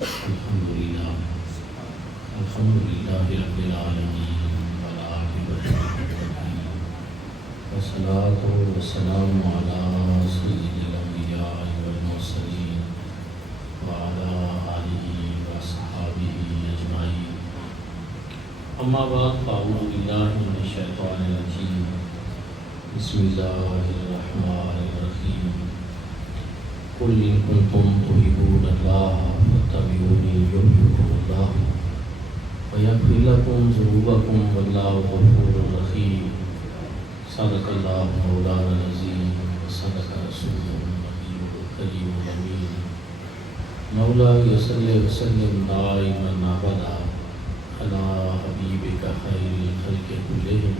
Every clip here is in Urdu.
الحمدللہ رب العالمین والعاقبۃ للمتقین والصلاۃ والسلام علی سید الانبیاء والمرسلین وعلی آلہ وصحبہ اجمعین، اما بعد فاعوذ باللہ من الشیطان الرجیم، بسم اللہ الرحمن الرحیم، قل ان کنتم تحبون اللہ فاتبعونی یحببکم اللہ ویغفر لکم ذنوبکم واللہ غفور رحیم۔ صدق اللہ مولانا العظیم وصدق رسولہ النبی الکریم الامین۔ مولاي صل وسلم دائما ابدا علی حبیبک خیر الخلق کلہم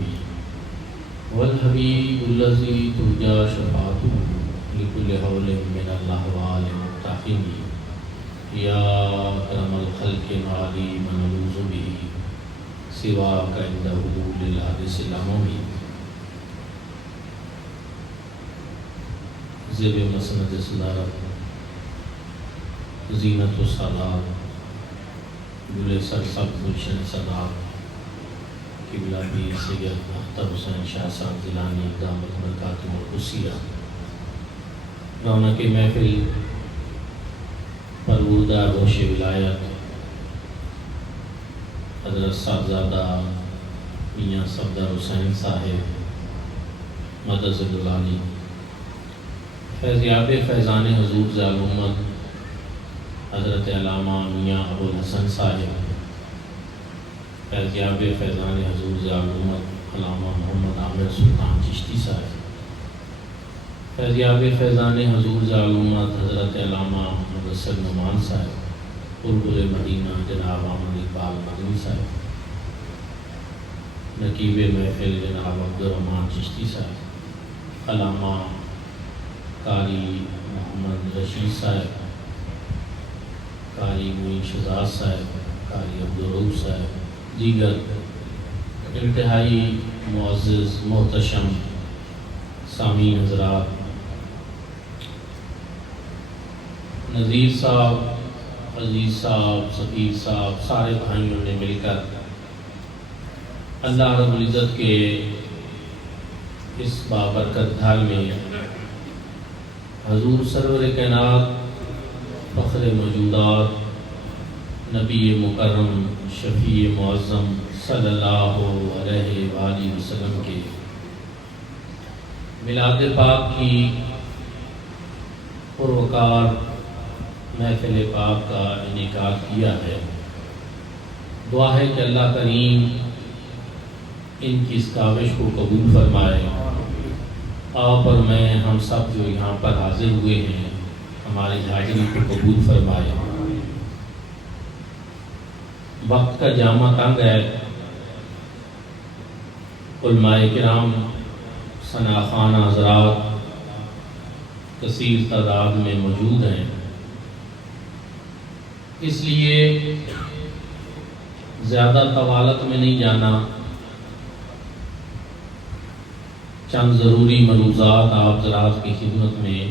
والحبیب الذی ترجی شفاعتہ لکل حول من الاحوال مقتحم، یا اکرم الخلق مالی من نعوذ به سواک عنده للحدث الامم۔ زیب مسند صدارت زینت السادات گل سرسبز گلشن سادات قبلہ پیر سید اختر حسین شاہ صاحب گیلانی دامت برکاتہ القدسیہ، رونق محفل پروردہ روش ولایت حضرت صاحبزادہ میاں صفدر حسین صاحب مدد العالی، فیضیاب فیضان حضور ذی الامت حضرت علامہ میاں ابوالحسن صاحب، فیضیاب فیضان حضور ذی الامت علامہ محمد عامر سلطان چشتی صاحب، فیضیاب فیضان حضور ذی الامت حضرت علامہ مدثر نعمان صاحب، بلبل مدینہ جناب احمد اقبال مدنی صاحب، نقیب محفل جناب عبدالرحمن چشتی صاحب، علامہ قاری محمد رشید صاحب، قاری معین شہزاد صاحب، قاری عبدالرؤوف صاحب، دیگر انتہائی معزز محتشم سامعین حضرات، نذیر صاحب، عزیز صاحب، سفیر صاحب، سارے بھائیوں نے مل کر اللہ رب العزت کے اس بابرکت گھر میں حضور سرور کائنات فخر موجودات نبی مکرم شفیع معظم صلی اللہ علیہ وآلہ وسلم کے میلاد پاک کی پروقار محفل پاک کا انعقاد کیا ہے۔ دعا ہے کہ اللہ کریم ان کی اس کاوش کو قبول فرمائے، آپ اور میں ہم سب جو یہاں پر حاضر ہوئے ہیں ہماری حاضری کو قبول فرمائے۔ وقت کا جامع تنگ ہے، علماء کرام، ثناءخوان حضرات کثیر تعداد میں موجود ہیں، اس لیے زیادہ طوالت میں نہیں جانا، چند ضروری ملحوظات آپ حضرات کی خدمت میں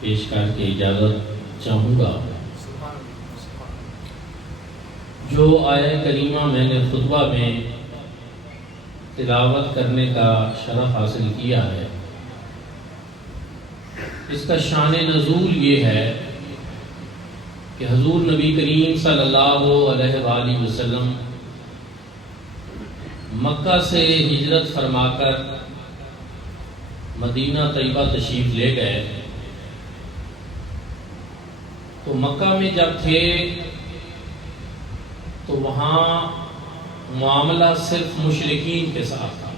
پیش کر کے اجازت چاہوں گا۔ جو آیہ کریمہ میں نے خطبہ میں تلاوت کرنے کا شرف حاصل کیا ہے، اس کا شان نزول یہ ہے کہ حضور نبی کریم صلی اللہ علیہ وآلہ وسلم مکہ سے ہجرت فرما کر مدینہ طیبہ تشریف لے گئے، تو مکہ میں جب تھے تو وہاں معاملہ صرف مشرکین کے ساتھ تھا،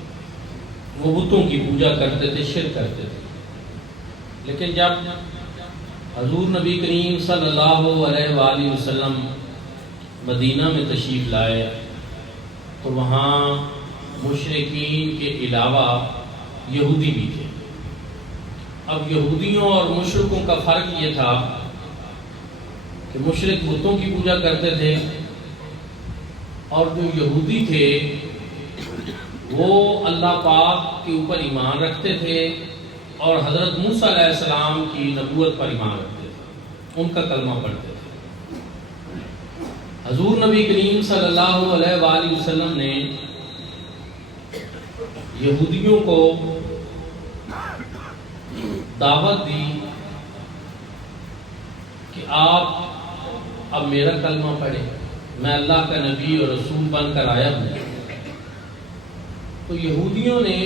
وہ بتوں کی پوجا کرتے تھے، شرک کرتے تھے۔ لیکن جب حضور نبی کریم صلی اللہ علیہ وآلہ وسلم مدینہ میں تشریف لائے تو وہاں مشرکین کے علاوہ یہودی بھی تھے۔ اب یہودیوں اور مشرکوں کا فرق یہ تھا کہ مشرک بتوں کی پوجا کرتے تھے، اور جو یہودی تھے وہ اللہ پاک کے اوپر ایمان رکھتے تھے اور حضرت موسیٰ علیہ السلام کی نبوت پر ایمان رکھتے تھے، ان کا کلمہ پڑھتے تھے۔ حضور نبی کریم صلی اللہ علیہ وآلہ وسلم نے یہودیوں کو دعوت دی کہ آپ اب میرا کلمہ پڑھیں، میں اللہ کا نبی اور رسول بن کر آیا ہوں۔ تو یہودیوں نے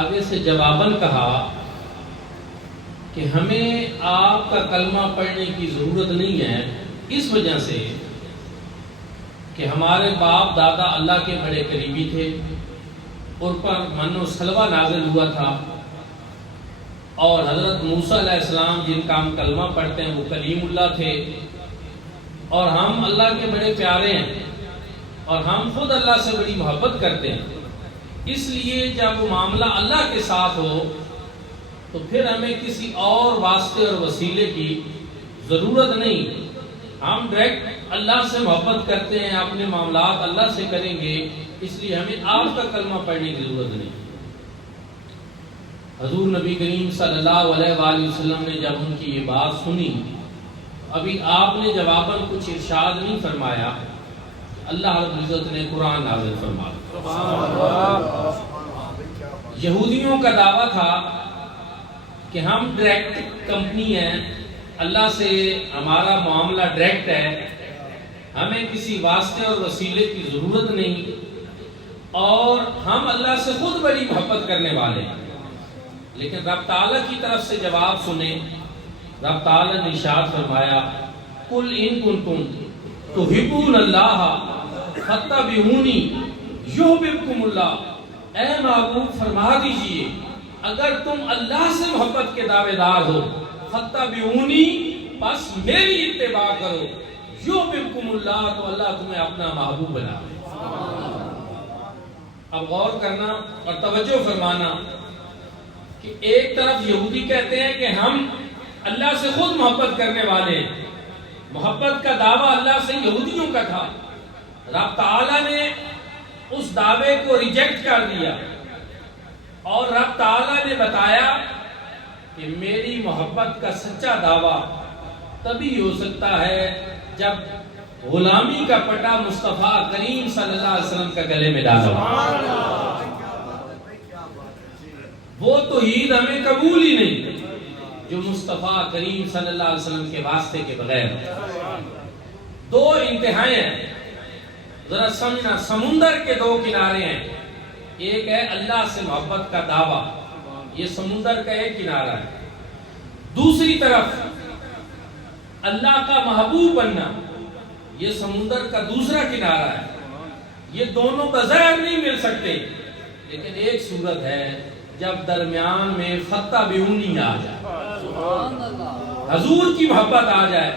آگے سے جواباً کہا کہ ہمیں آپ کا کلمہ پڑھنے کی ضرورت نہیں ہے، اس وجہ سے کہ ہمارے باپ دادا اللہ کے بڑے قریبی تھے، ان پر من و سلوہ نازل ہوا تھا، اور حضرت موسیٰ علیہ السلام جن کا ہم کلمہ پڑھتے ہیں وہ کلیم اللہ تھے، اور ہم اللہ کے بڑے پیارے ہیں اور ہم خود اللہ سے بڑی محبت کرتے ہیں۔ اس لیے جب وہ معاملہ اللہ کے ساتھ ہو تو پھر ہمیں کسی اور واسطے اور وسیلے کی ضرورت نہیں، ہم ڈائریکٹ اللہ سے محبت کرتے ہیں، اپنے معاملات اللہ سے کریں گے، اس لیے ہمیں آپ کا کلمہ پڑھنے کی ضرورت نہیں۔ حضور نبی کریم صلی اللہ علیہ وآلہ وسلم نے جب ان کی یہ بات سنی، ابھی آپ نے جواباً کچھ ارشاد نہیں فرمایا، اللہ رب العزت نے قرآن نازل فرمایا۔ یہودیوں کا دعویٰ تھا کہ ہم ڈائریکٹ کمپنی ہیں، اللہ سے ہمارا معاملہ ڈائریکٹ ہے، ہمیں کسی واسطے اور وسیلے کی ضرورت نہیں، اور ہم اللہ سے خود بڑی محبت کرنے والے ہیں۔ لیکن رب تعالیٰ کی طرف سے جواب سنیں، رب تعالیٰ نے ارشاد فرمایا قُلْ إِن كُنتُمْ تُحِبُّونَ اللَّهَ فَاتَّبِعُونِي يُحْبِبْكُمُ اللَّهُ، اے محبوب فرما دیجئے اگر تم اللہ سے محبت کے دعوے دار ہو، فَاتَّبِعُونِی، پس میری اتباع کرو، يُحْبِبْكُمُ اللَّهُ، تو اللہ تمہیں اپنا محبوب بنا دے۔ اب غور کرنا اور توجہ فرمانا کہ ایک طرف یہودی کہتے ہیں کہ ہم اللہ سے خود محبت کرنے والے ہیں، محبت کا دعویٰ اللہ سے یہودیوں کا تھا، رب تعالیٰ نے اس دعوے کو ریجیکٹ کر دیا، اور رب تعالیٰ نے بتایا کہ میری محبت کا سچا دعویٰ تبھی ہو سکتا ہے جب غلامی کا پٹا مصطفیٰ کریم صلی اللہ علیہ وسلم کا گلے میں ڈالا ہو۔ وہ توحید ہمیں قبول ہی نہیں جو مصطفیٰ کریم صلی اللہ علیہ وسلم کے واسطے کے بغیر۔ دو انتہائیں ہیں، ذرا سمجھنا، سمندر کے دو کنارے ہیں، ایک ہے اللہ سے محبت کا دعویٰ، یہ سمندر کا ایک کنارہ ہے، دوسری طرف اللہ کا محبوب بننا، یہ سمندر کا دوسرا کنارہ ہے۔ یہ دونوں بظاہر نہیں مل سکتے، لیکن ایک صورت ہے جب درمیان میں فَاتَّبِعُونِی آ جائے، حضور کی محبت آ جائے،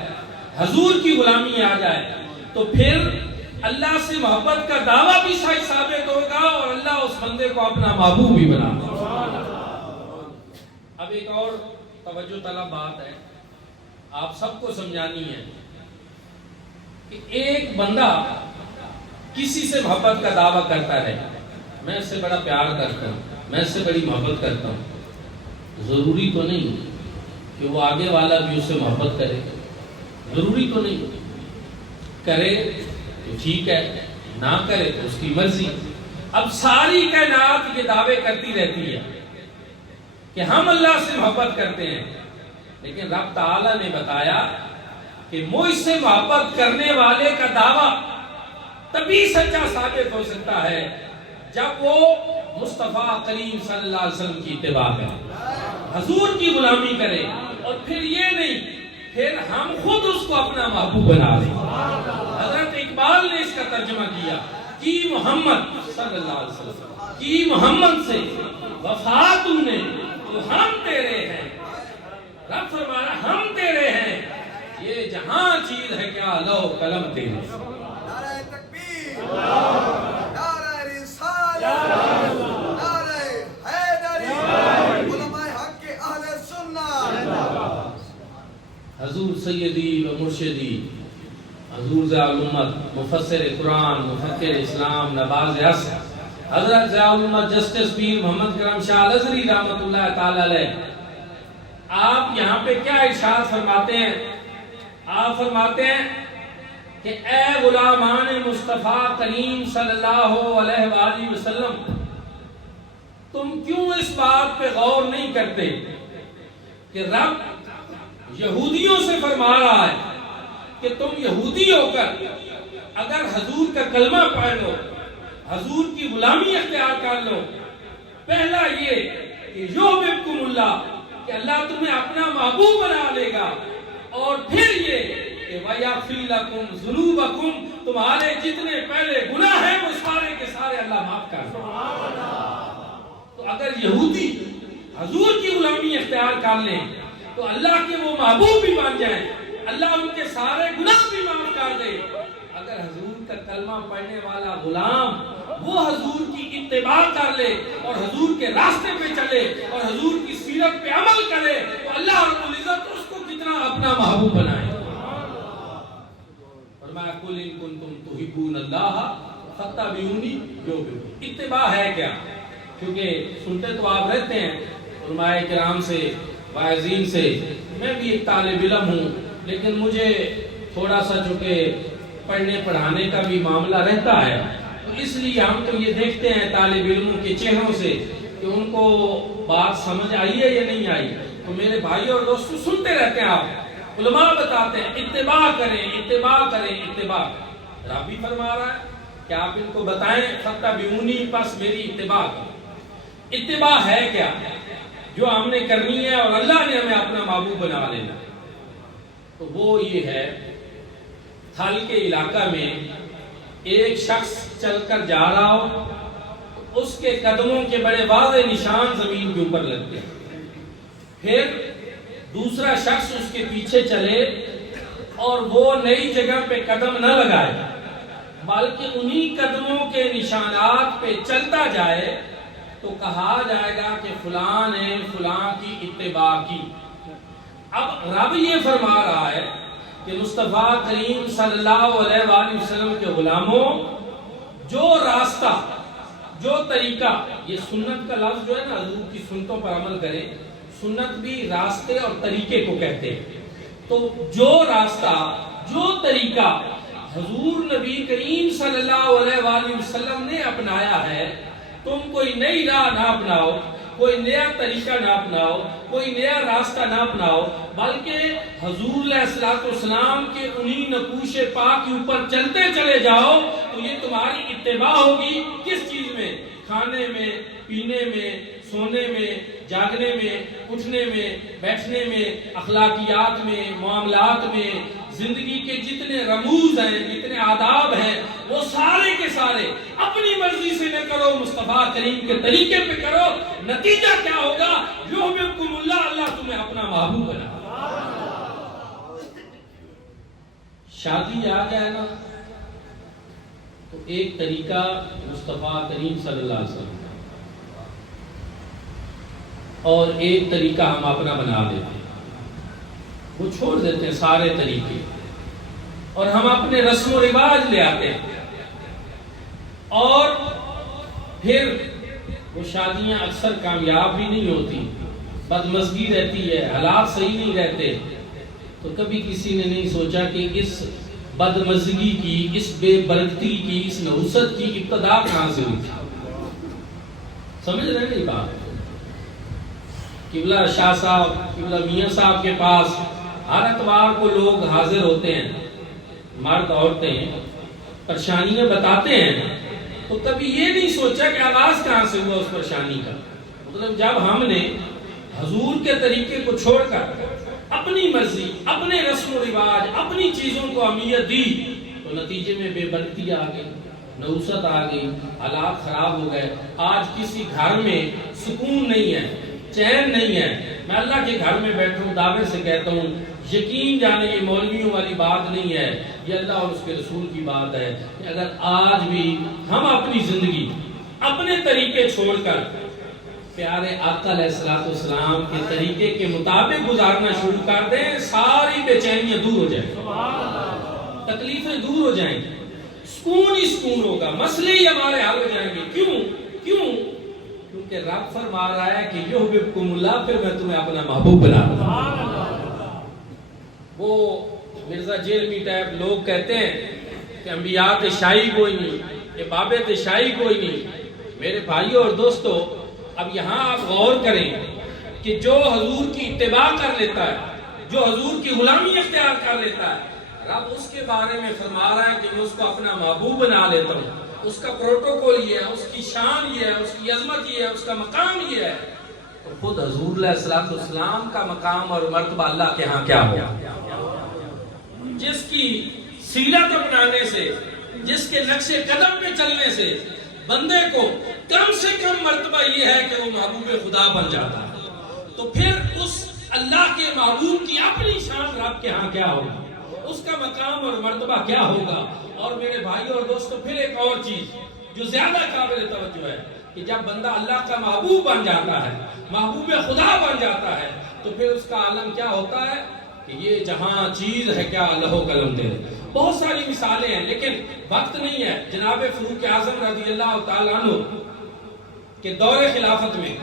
حضور کی غلامی آ جائے، تو پھر اللہ سے محبت کا دعویٰ بھی صحیح ثابت ہوگا اور اللہ اس بندے کو اپنا محبوب بھی بنا دے۔ اب ایک اور توجہ طلب بات ہے، آپ سب کو سمجھانی ہے کہ ایک بندہ کسی سے محبت کا دعویٰ کرتا رہے، میں اس سے بڑا پیار کرتا ہوں، میں اس سے بڑی محبت کرتا ہوں، ضروری تو نہیں کہ وہ آگے والا بھی اس سے محبت کرے، ضروری تو نہیں، کرے تو ٹھیک ہے، نہ کرے تو اس کی مرضی۔ اب ساری کائنات یہ دعوے کرتی رہتی ہے کہ ہم اللہ سے محبت کرتے ہیں، لیکن رب تعالیٰ نے بتایا کہ مجھ سے محبت کرنے والے کا دعویٰ تبھی سچا ثابت ہو سکتا ہے جب وہ مصطفیٰ کریم صلی اللہ علیہ وسلم کی اتباع کرے، حضور کی غلامی کرے، اور پھر یہ نہیں، پھر ہم خود اس کو اپنا محبوب بنا دیں۔ حضرت اقبال نے اس کا ترجمہ کیا کہ محمد صلی اللہ علیہ وسلم کی محمد سے وفا تم نے تو ہم تیرے ہیں، رب فرمایا ہم تیرے ہیں، یہ جہاں چیز ہے کیا لو قلم تیرے۔ نعرہ تکبیر، نعرہ رسالت، نعرہ حیدری، علماء حق کے اہل سنت۔ حضور سیدی و مرشدی، حضور ضیاء الامت، مفسر قرآن، مفکر اسلام، نواز عصر، حضرت ضیاء الامت جسٹس پیر محمد کرم شاہ الازہری رحمۃ اللہ تعالی علیہ، آپ یہاں پہ کیا ارشاد فرماتے ہیں؟ آپ فرماتے ہیں کہ اے غلامان مصطفیٰ کریم صلی اللہ علیہ وآلہ وسلم، تم کیوں اس بات پہ غور نہیں کرتے کہ رب یہودیوں سے فرما رہا ہے کہ تم یہودی ہو کر اگر حضور کا کلمہ پڑھ لو، حضور کی غلامی اختیار کر لو، پہلا یہ کہ یحببکم اللہ، کہ اللہ تمہیں اپنا محبوب بنا لے گا، اور پھر یہ کہ وَيَغْفِرْ لَكُمْ ذُنُوبَكُمْ، تمہارے جتنے پہلے گناہ ہیں وہ سارے کے سارے اللہ معاف کر دے۔ تو اگر یہودی حضور کی غلامی اختیار کر لیں تو اللہ کے وہ محبوب بھی بن جائیں، اللہ ان کے سارے گناہ بھی معاف کر دے۔ اگر حضور کا کلمہ پڑھنے والا غلام وہ حضور کی اتباع کر لے اور حضور کے راستے پہ چلے اور حضور کی سیرت پہ عمل کرے تو اللہ رب العزت اس کو کتنا اپنا محبوب بنائے۔ فرمایا قُلْ إِن كُنتُمْ تُحِبُّونَ اللَّهَ فَاتَّبِعُونِي يُحْبِبْكُمْ۔ اتباع ہے کیا؟ کیونکہ سنتے تو آپ رہتے ہیں علماء کرام سے، واعظین سے، میں بھی ایک طالب علم ہوں، لیکن مجھے تھوڑا سا چونکہ پڑھنے پڑھانے کا بھی معاملہ رہتا ہے، تو اس لیے ہم تو یہ دیکھتے ہیں طالب علموں کے چہروں سے کہ ان کو بات سمجھ آئی ہے یا نہیں آئی۔ تو میرے بھائی اور دوستو سنتے رہتے ہیں، آپ علماء بتاتے ہیں اتباع کریں، اتباع کریں، اتباع کریں۔ رب بھی فرما رہا ہے کہ آپ ان کو بتائیں فَاتَّبِعُونِی، پس میری اتباع کریں۔ اتباع ہے کیا؟ جو ہم نے کرنی ہے اور اللہ نے ہمیں اپنا محبوب بنا لینا، تو وہ یہ ہے تھل کے علاقہ میں ایک شخص چل کر جا رہا ہو، اس کے قدموں کے بڑے واضح نشان زمین کے اوپر لگتے ہیں، پھر دوسرا شخص اس کے پیچھے چلے اور وہ نئی جگہ پہ قدم نہ لگائے بلکہ انہی قدموں کے نشانات پہ چلتا جائے، تو کہا جائے گا کہ فلاں نے فلاں کی اتباع کی۔ اب رب یہ فرما رہا ہے کہ مصطفیٰ کریم صلی اللہ علیہ وآلہ وسلم کے غلاموں، جو راستہ، جو طریقہ، یہ سنت کا لفظ جو ہے نا، حضور کی سنتوں پر عمل کریں، سنت بھی راستے اور طریقے کو کہتے ہیں، تو جو راستہ، جو طریقہ حضور نبی کریم صلی اللہ علیہ وآلہ وسلم نے اپنایا ہے، تم کوئی نئی راہ نہ اپناؤ، کوئی نیا طریقہ نہ اپناؤ، کوئی نیا راستہ نہ اپناؤ، بلکہ حضور علیہ السلام کے انہی نقوش پاک کے اوپر چلتے چلے جاؤ، تو یہ تمہاری اتباع ہوگی۔ کس چیز میں؟ کھانے میں، پینے میں، سونے میں، جاگنے میں، اٹھنے میں، بیٹھنے میں، اخلاقیات میں، معاملات میں، زندگی کے جتنے رموز ہیں، جتنے آداب ہیں، وہ سارے کے سارے اپنی مرضی سے نہ کرو، مصطفیٰ کریم کے طریقے پہ کرو۔ نتیجہ کیا ہوگا؟ یحببکم اللہ، اللہ تمہیں اپنا محبوب بنا۔ شادی آ جائے نا تو ایک طریقہ مصطفیٰ کریم صلی اللہ علیہ وسلم اور ایک طریقہ ہم اپنا بنا دیتے ہیں، وہ چھوڑ دیتے ہیں سارے طریقے اور ہم اپنے رسم و رواج لے آتے ہیں، اور پھر وہ شادیاں اکثر کامیاب بھی نہیں ہوتی، بدمزگی رہتی ہے، حالات صحیح نہیں رہتے۔ تو کبھی کسی نے نہیں سوچا کہ اس بدمزگی کی، اس بے برکتی کی، اس نحوست کی ابتدا کہاں سے ہوئی؟ سمجھ رہے نہیں بات؟ قبلہ شاہ صاحب، قبلہ میاں صاحب کے پاس ہر اتوار کو لوگ حاضر ہوتے ہیں، مرد عورتیں پریشانیاں بتاتے ہیں، تو کبھی یہ نہیں سوچا کہ آغاز کہاں سے ہوا اس پریشانی کا۔ مطلب جب ہم نے حضور کے طریقے کو چھوڑ کر اپنی مرضی، اپنے رسم و رواج، اپنی چیزوں کو اہمیت دی، تو نتیجے میں بے برکتی آ گئی، نحوست آ گئی، حالات خراب ہو گئے۔ آج کسی گھر میں سکون نہیں ہے، چین نہیں ہے۔ میں اللہ کے گھر میں بیٹھوں، دعوے سے کہتا ہوں، یقین جانے یہ مولویوں والی بات نہیں ہے، یہ اللہ اور اس کے رسول کی بات ہے کہ اگر آج بھی ہم اپنی زندگی اپنے طریقے چھوڑ کر پیارے آقا علیہ السلام کے طریقے کے مطابق گزارنا شروع کر دیں، ساری بے چینیاں دور ہو جائیں، تکلیفیں دور ہو جائیں گی، سکون ہی سکون ہوگا، مسئلے ہی ہمارے حل ہو جائیں گے۔ کیوں؟ کیونکہ رب فرما رہا ہے کہ یحببکم اللہ، پھر میں تمہیں اپنا محبوب بنا دوں۔ وہ مرزا جیلمی ٹائپ لوگ کہتے ہیں کہ انبیاء تے شاہی کوئی نہیں، کہ بابے تے شاہی کوئی نہیں۔ میرے بھائیوں اور دوستو، اب یہاں آپ غور کریں کہ جو حضور کی اتباع کر لیتا ہے، جو حضور کی غلامی اختیار کر لیتا ہے، رب اس کے بارے میں فرما رہا ہے کہ میں اس کو اپنا محبوب بنا لیتا ہوں۔ اس کا پروٹوکول یہ ہے، اس کی شان یہ ہے، اس کی عظمت یہ ہے، اس کا مقام یہ ہے۔ اور خود حضور علیہ السلام کا مقام اور مرتبہ اللہ کے ہاں کیا ہو، جس کی سیرت اپنانے سے، جس کے نقش قدم پہ چلنے سے بندے کو کم سے کم مرتبہ یہ ہے کہ وہ محبوب خدا بن جاتا ہے، تو پھر اس اللہ کے محبوب کی اپنی شان رب کے ہاں کیا ہوگا، اس کا مقام اور مرتبہ کیا ہوگا۔ اور میرے بھائیوں اور دوستو، پھر ایک اور چیز جو زیادہ قابل توجہ ہے کہ جب بندہ اللہ کا محبوب بن جاتا ہے، محبوب خدا بن جاتا ہے، تو پھر اس کا عالم کیا ہوتا ہے کہ یہ جہاں چیز ہے کیا لہو قلم دے۔ بہت ساری مثالیں ہیں لیکن وقت نہیں ہے۔ جناب فاروق اعظم رضی اللہ تعالیٰ عنہ کے دور خلافت میں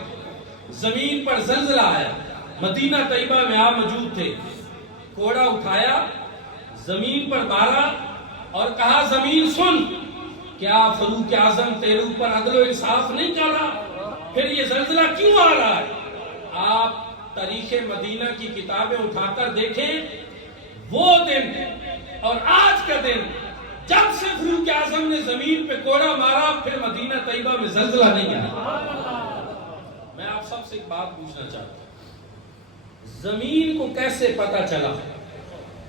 زمین پر زلزلہ آیا، مدینہ طیبہ میں آپ موجود تھے، کوڑا اٹھایا، زمین پر مارا اور کہا زمین سن، کیا فاروق اعظم تیرے اوپر عدل و انصاف نہیں کر رہا؟ پھر یہ زلزلہ کیوں آ رہا ہے؟ آپ تاریخ مدینہ کی کتابیں اٹھا کر دیکھیں، وہ دن اور آج کا دن جب سے فاروق اعظم نے زمین پہ کوڑا مارا، پھر مدینہ طیبہ میں زلزلہ نہیں آیا۔ میں آپ سب سے ایک بات پوچھنا چاہتا ہوں، زمین کو کیسے پتا چلا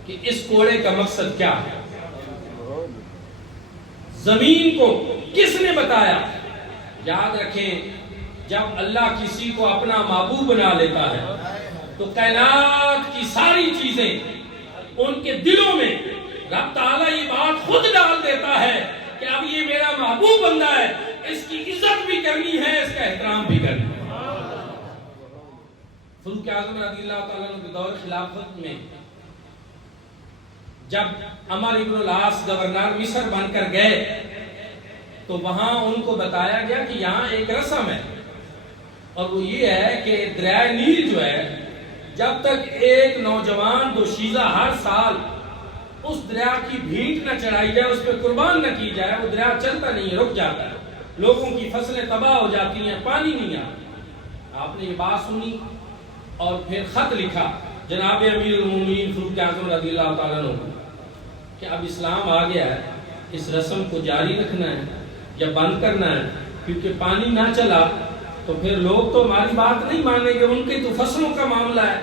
کہ اس کوڑے کا مقصد کیا ہے؟ زمین کو کس نے بتایا؟ یاد رکھیں، جب اللہ کسی کو اپنا محبوب بنا لیتا ہے تو کائنات کی ساری چیزیں ان کے دلوں میں رب تعالیٰ یہ بات خود ڈال دیتا ہے کہ اب یہ میرا محبوب بندہ ہے، اس کی عزت بھی کرنی ہے، اس کا احترام بھی کرنا ہے۔ فاروق اعظم رضی اللہ تعالیٰ عنہ کے دور خلافت میں جب عمر ابن العاص گورنر مصر بن کر گئے تو وہاں ان کو بتایا گیا کہ یہاں ایک رسم ہے، اور وہ یہ ہے کہ دریائے نیل جو ہے، جب تک ایک نوجوان دوشیزہ ہر سال اس دریا کی بھینٹ نہ چڑھائی جائے، اس پہ قربان نہ کی جائے، وہ دریا چلتا نہیں ہے، رک جاتا ہے، لوگوں کی فصلیں تباہ ہو جاتی ہیں، پانی نہیں آتا۔ آپ نے یہ بات سنی اور پھر خط لکھا جناب امیر المومنین فاروق اعظم رضی اللہ تعالیٰ عنہ کو کہ اب اسلام آ گیا ہے، اس رسم کو جاری رکھنا ہے یا بند کرنا ہے، کیونکہ پانی نہ چلا تو پھر لوگ تو ہماری بات نہیں مانیں گے، ان کی تو فصلوں کا معاملہ ہے،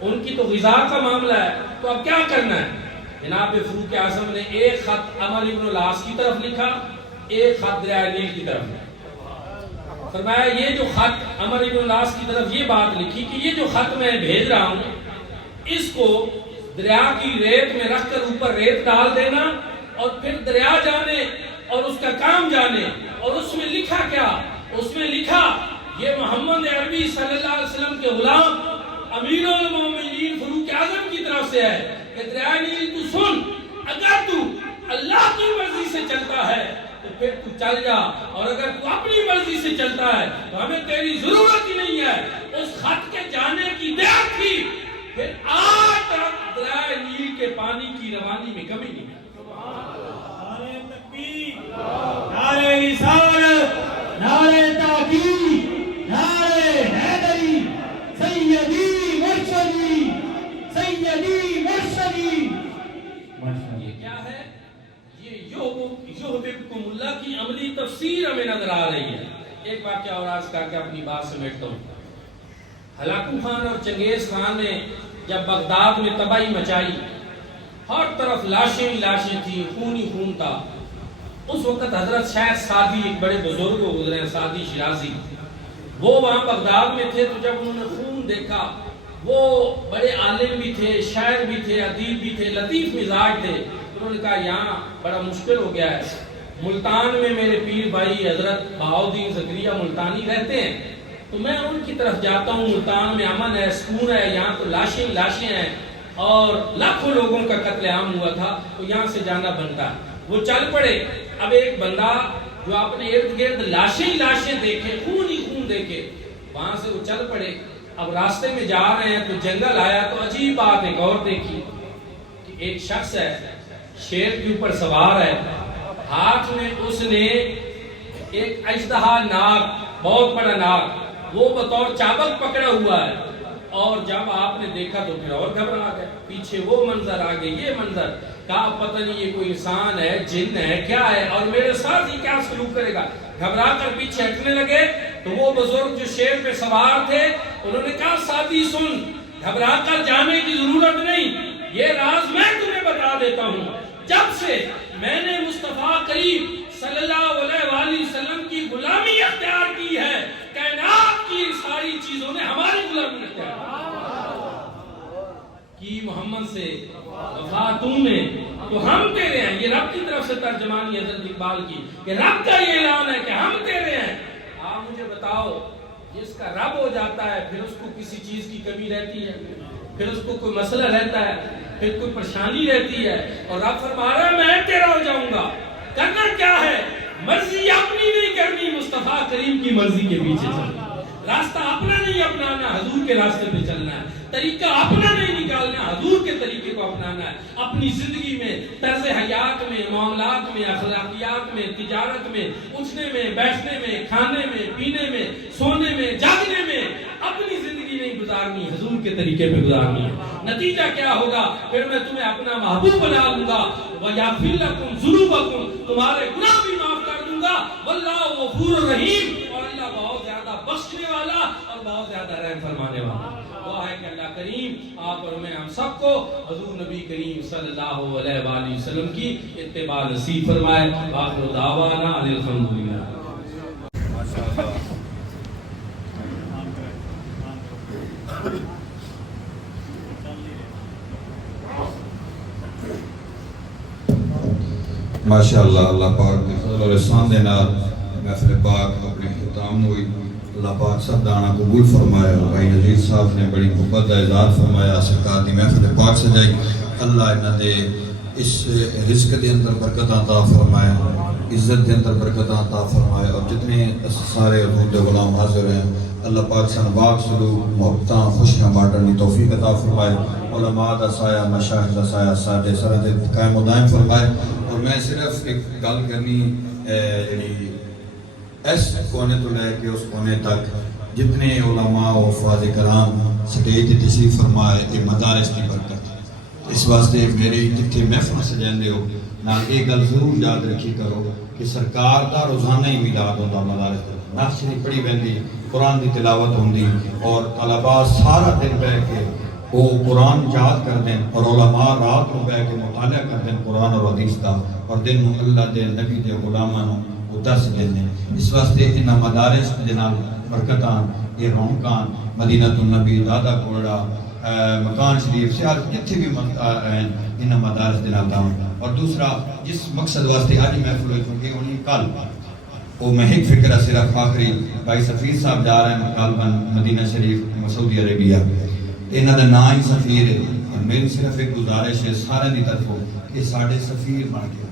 ان کی تو غذا کا معاملہ ہے، تو اب کیا کرنا ہے؟ جناب فاروق اعظم نے ایک خط عمر ابن العاص کی طرف لکھا، ایک خط دریائے نیل کی طرف لکھا۔ فرمایا یہ جو خط عمر ابن العاص کی طرف یہ بات لکھی کہ یہ جو خط میں بھیج رہا ہوں، اس کو دریا کی ریت میں رکھ کر اوپر ریت ڈال دینا، اور پھر دریا جانے اور اس کا کام جانے۔ اور اس میں لکھا کیا؟ اس میں لکھا یہ محمد عربی صلی اللہ علیہ وسلم کے غلام امیر المومنین فاروق اعظم کی طرف سے ہے کہ دریائے نیل تو سن، اگر تو اللہ کی مرضی سے چلتا ہے تو پھر تو چل جا، اور اگر تو اپنی مرضی سے چلتا ہے تو ہمیں تیری ضرورت ہی نہیں ہے۔ اس خط کے جانے کی دیر تھی، پھر آج تک دریائے نیل کے پانی کی روانی میں کمی نہیں ہے۔ نعرہ تکبیر، نعرہ رسالت، نعرہ تحقیق، نعرہ حیدری، سیدی مرشدی، سیدی مرشدی۔ یہ کیا ہے؟ یہ یحببکم اللہ کی عملی تفسیر ہمیں نظر آ رہی ہے۔ ایک واقعہ اور عرض کر کے اپنی بات سمیٹتا ہوں۔ ہلاکو خان اور چنگیز خان نے جب بغداد میں تباہی مچائی، ہر طرف لاشیں ہی لاشیں تھی، خون ہی خون تھا، اس وقت حضرت شیخ سعدی ایک بڑے بزرگ کو گزرے، سعدی شیرازی، وہ وہاں بغداد میں تھے۔ تو جب انہوں نے خون دیکھا، وہ بڑے عالم بھی تھے، شاعر بھی تھے، ادیب بھی تھے، لطیف مزاج تھے، انہوں نے کہا یہاں بڑا مشکل ہو گیا ہے، ملتان میں میرے پیر بھائی حضرت بہاؤالدین زکریا ملتانی رہتے ہیں، تو میں ان کی طرف جاتا ہوں، ملتان میں امن ہے، سکون ہے، یہاں تو لاشیں لاشیں ہیں اور لاکھوں لوگوں کا قتل عام ہوا تھا، تو یہاں سے جانا بنتا ہے۔ وہ چل پڑے۔ اب ایک بندہ جو اپنے ارد گرد لاشیں لاشیں دیکھے، خون ہی خون دیکھے، وہاں سے وہ چل پڑے۔ اب راستے میں جا رہے ہیں تو جنگل آیا، تو عجیب بات ایک اور دیکھی کہ ایک شخص ہے، شیر کے اوپر سوار ہے، ہاتھ میں اس نے ایک اژدہا ناگ، بہت بڑا ناگ، وہ بطور چابک پکڑا ہوا ہے، اور جب آپ نے دیکھا تو پھر اور گھبرا گئے، پیچھے وہ منظر آگے یہ منظر، کہا پتہ نہیں یہ کوئی انسان ہے، جن ہے، کیا ہے، اور میرے ساتھ ہی کیا سلوک کرے گا، گھبرا کر پیچھے ہٹنے لگے۔ تو وہ بزرگ جو شیر پہ سوار تھے انہوں نے کہا ساتھی سن، گھبرا کر جانے کی ضرورت نہیں، یہ راز میں تمہیں بتا دیتا ہوں، جب سے میں نے مصطفیٰ کریم صلی اللہ علیہ وآلہ وسلم کی غلامی اختیار کی ہے، کائنات کی ساری چیزوں نے ہماری غلامی اختیار کی، محمد سے وفا تم نے تو ہم تیرے ہیں۔ یہ رب کی طرف سے ترجمانی حضرت اقبال کی کہ رب کا یہ اعلان ہے کہ ہم تیرے ہیں۔ آپ مجھے بتاؤ، جس کا رب ہو جاتا ہے پھر اس کو کسی چیز کی کمی رہتی ہے، پھر اس کو کوئی مسئلہ رہتا ہے، پھر کوئی پریشانی رہتی ہے، اور رب فرما رہا ہے میں تیرا ہو جاؤں گا۔ کرنا کیا ہے؟ مرضی اپنی نہیں کرنی، مصطفیٰ کریم کی مرضی کے پیچھے چلنا، راستہ اپنا نہیں اپنانا، حضور کے راستے پہ چلنا ہے، طریقہ اپنا نہیں نکالنا، حضور کے طریقے کو اپنانا ہے، اپنی زندگی میں، طرز حیات میں، معاملات میں، اخلاقیات میں، تجارت میں، اٹھنے میں، بیٹھنے میں، کھانے میں، پینے میں، سونے میں، جاگنے میں، اپنی زندگی نہیں گزارنی، حضور کے طریقے پہ گزارنی ہے۔ نتیجہ کیا ہوگا؟ پھر میں تمہیں اپنا محبوب بنا لوں گا، وَيَغْفِرْ لَكُمْ ذُنُوبَكُمْ، تمہارے گناہ بھی معاف کر دوں گا، وَاللَّهُ غَفُورٌ رَحِيمٌ، اور اللہ بہت زیادہ بخشنے والا اور بہت زیادہ رحم فرمانے والا۔ دعا ہے کہ اللہ کریم آپ اور میں ہم سب کو حضور نبی کریم صلی اللہ علیہ وآلہ وسلم کی اتباع نصیب فرمائے۔ آخر دعوانا ان الحمدللہ۔ ماشاءاللہ، اللہ پاک کے فضل اور احسان دے نال محفل پاک اپنے اختتام ہوئی۔ اللہ پاک سب دانا قبول فرمایا، بھائی نذیر صاحب نے بڑی محبت کا اظہار فرمایا، سرکار دی محفل پاک سجائی، اللہ انہاں دے اس رزق دے اندر برکت عطا فرمایا، عزت دے اندر برکت عطا فرمایا، اور جتنے سارے حضور دے غلام حاضر ہیں اللہ پاک سن باق سلوک محبتاں خوشیاں بانٹن دی توفیق عطا فرمائے، علماء دا سایہ، مشائخ دا سایہ ساڈے سرہد قائم و دائم فرمائے۔ اور میں صرف ایک گل کرنی اس کونے تو لے کے اس کونے تک جتنے علماء و حفاظ کرام سٹیج تشریف فرمائے، یہ مدارس کی برکت، اس واسطے میری جتنے محفل سجاندے ہو نال یہ گل ضرور یاد رکھی کرو کہ سرکار دا روزانہ ہی میلاد ہوتا مدارس دا، نعت شریف پڑھی ویندی، قرآن دی تلاوت ہوندی، اور طلباء سارا دن بیٹھ کے وہ قرآن یاد کر دیں، اور علماء رات کو بیٹھ کے مطالعہ کر دیں قرآن اور حدیث دا، اور دن نو اللہ دے نبی دے غلاماں نو وہ درس دیندے۔ اس واسطے انہاں مدارس دے نال برکتاں، یہ رونقاں، مدینہ النبی، دادا کوڑا، مکان شریف، سیال جتھے بھی ہیں انہاں مدارس دے نال داؤں۔ اور دوسرا جس مقصد واسطے آج محفل ہوئی چونکہ انہی کل وہ میں ایک فکرہ صرف آخری بھائی سفیر صاحب جا رہے ہیں غالباً مدینہ شریف سعودی عربیہ، انہاں دا نا ہی سفیر ہے، اور میری صرف ایک گزارش ہے سارے دی طرف کہ ساڑھے سفیر بن کے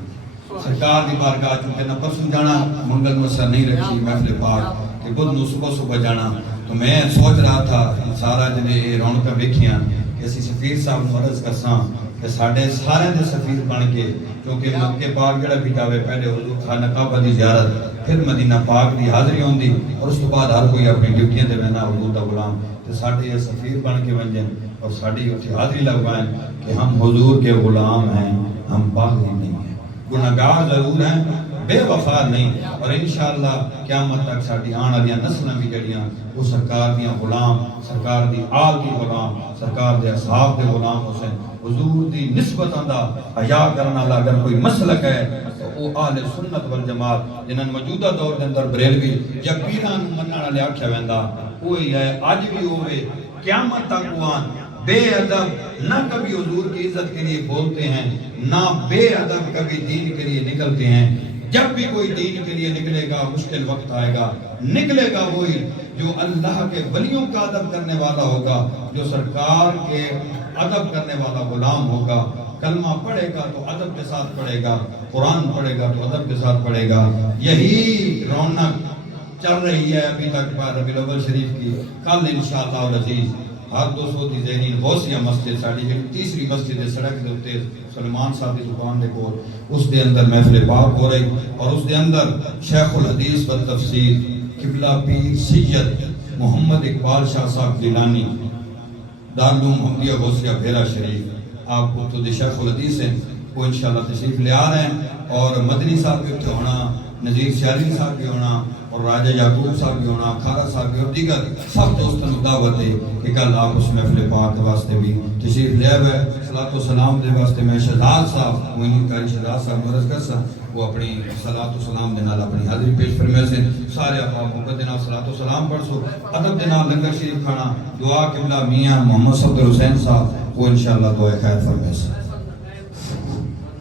سرکار دی بارگاہ چونکہ نہ پرسوں جانا منگل مسا نہیں رکھی محفل پاک کہ بدھ نو صبح صبح جانا، تو میں سوچ رہا تھا سارا جنے رونقاں ویکھیاں کہ اسی سفیر صاحب نوں عرض کرساں کہ ساڑھے سارے دے سفیر بن کے، کیونکہ مکہ پاک جڑا بھی جاوے پہلے حضور خانہ کعبہ دی زیارت، پھر مدینہ پاک دی حاضری ہوندی، اور اس تو بعد ہر کوئی اپنی ڈیوٹیاں دے وینا حضور دا غلام، تو ساڑھے یہ سفیر بن کے ونجن اور ساڑھی اتھی حاضری لگوائیں کہ ہم حضور کے غلام ہیں، ہم باغی نہیں ہیں، گناہگار ضرور ہیں، بے وفا نہیں، اور انشاءاللہ قیامت تک ساڑھی آن والیاں نسلاں بھی جڑیاں وہ سرکار دیاں غلام، سرکار دی آل دی غلام، سرکار دے اصحاب دے غلام حسین، حضور دی نسبتاں دا حیا کرنا والا اگر کوئی مسلک ہے تو وہ اہل سنت والجماعت جنہاں موجودہ دور دے اندر بریلوی یا پیراں نوں منن والے آکھیا ویندا وہی ہے، اج بھی ہوئے قیامت تک وہاں بے ادب نہ کبھی حضور کی عزت کے لیے بولتے ہیں، نہ بے ادب کبھی دین کے لیے نکلتے ہیں۔ جب بھی کوئی دین کے لیے نکلے گا مشکل وقت آئے گا، نکلے گا وہی جو اللہ کے ولیوں کا ادب کرنے والا ہوگا، جو سرکار کے ادب کرنے والا غلام ہوگا، کلمہ پڑھے گا تو ادب کے ساتھ پڑھے گا، قرآن پڑھے گا تو ادب کے ساتھ پڑھے گا۔ یہی رونق چل رہی ہے ابھی تک ربیع الاول شریف کی۔ کل انشاءاللہ العزیز ہر 200 دی ذہنی غوثیہ مسجد ساڑی جڑی تیسری مسجد ہے سڑک دے اوتے سلمان صاحب دی دکان دے کول اس دے اندر محفل پاک ہو رہی اور اس دے اندر شیخ الحدیث و تفسیر قبلہ پیر سید محمد اقبال شاہ صاحب گیلانی دارالعلوم محمدیہ غوثیہ بھیرا شریف آپ کو تو دے شیخ الحدیث ہیں وہ انشاءاللہ تشریف لے آ رہے ہیں اور مدنی صاحب بھی اتنے ہونا نذیر شاعری صاحب بھی ہونا اور راجہ یعقوب صاحب بھی ہونا کھارا صاحب بھی اور دیگر سب دوستوں کو دعوت ہے کہ کل آپ اس محفل پاک کے واسطے بھی تشریف لے آئے صلاۃ و سلام دے واسطے میں شہزاد صاحب معین قاری شہزاد صاحب مرض کر سا وہ اپنی صلاۃ و سلام دے نال اپنی حاضری پیش فرمائے سے سارے آپ محبت دے نال صلاۃ و سلام پڑھ سو ادب دے نال لنگر شریف کھانا دعا قبلہ میاں محمد صفدر حسین صاحب وہ انشاءاللہ دعا خیر فرمائے سے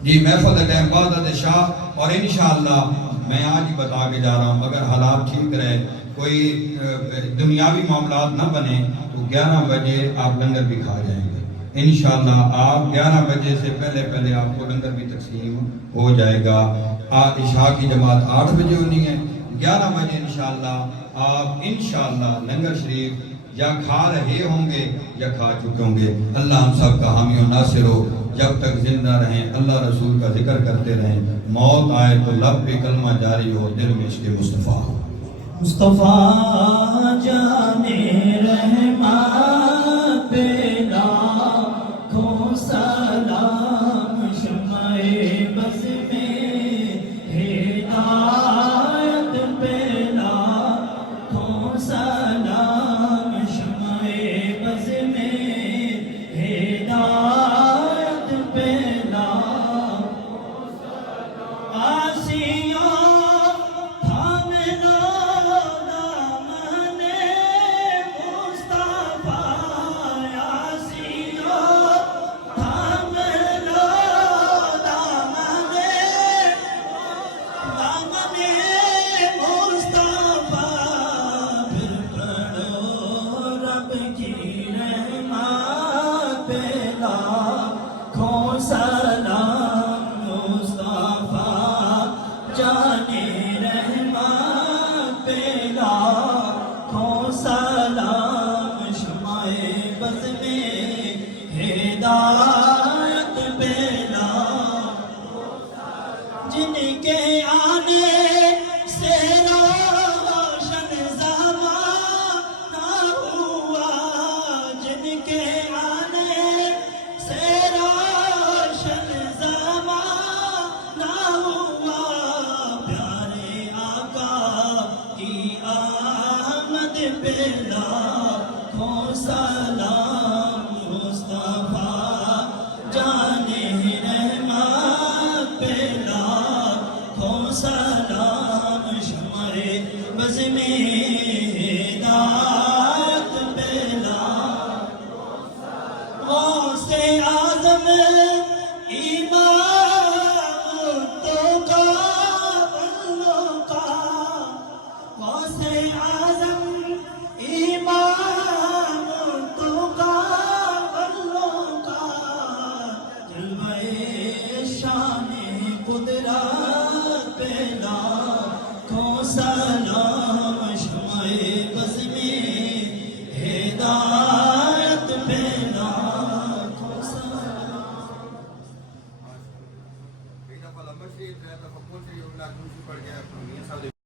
جی محفل دے عبادت شاہ اور انشاءاللہ میں آج ہی بتا کے جا رہا ہوں اگر حالات ٹھیک رہے کوئی دنیاوی معاملات نہ بنے تو 11 بجے آپ لنگر بھی کھا جائیں گے انشاءاللہ آپ 11 بجے سے پہلے آپ کو لنگر بھی تقسیم ہو جائے گا عشاء کی جماعت 8 بجے ہونی ہے 11 بجے انشاءاللہ آپ انشاءاللہ لنگر شریف یا کھا رہے ہوں گے یا کھا چکے ہوں گے اللہ ہم سب کا حامی و ناصر ہو جب تک زندہ رہیں اللہ رسول کا ذکر کرتے رہیں موت آئے تو لب پہ کلمہ جاری ہو دل میں عشق مصطفیٰ ہو مصطفیٰ جانے رحمت پہ لاکھوں سلام شمع بز میں ہدایت پہ لاکھوں سلام شمع بز میں ہدایت پہ لاکھوں سلام آسیوں جن کے آنے سے روشن زمانہ ہوا جن کے آنے سے روشن زمانہ ہوا پیارے آقا کی آمد پہ لاکھوں سلام مصطفیٰ جانے رحمت پہ لاکھوں سلام شمع بز میں ہدایت پہ لاکھوں سلام غوث اعظم امام تو بلوں کا غوث اعظم امام تو بلوں کا جلوہ شان قدرت پہ لاکھوں سلام شمع بز میں ہدایت پہ لاکھوں سلام ایک دفعہ لمبا شریف ہے دفعہ کون سی پڑھ گیا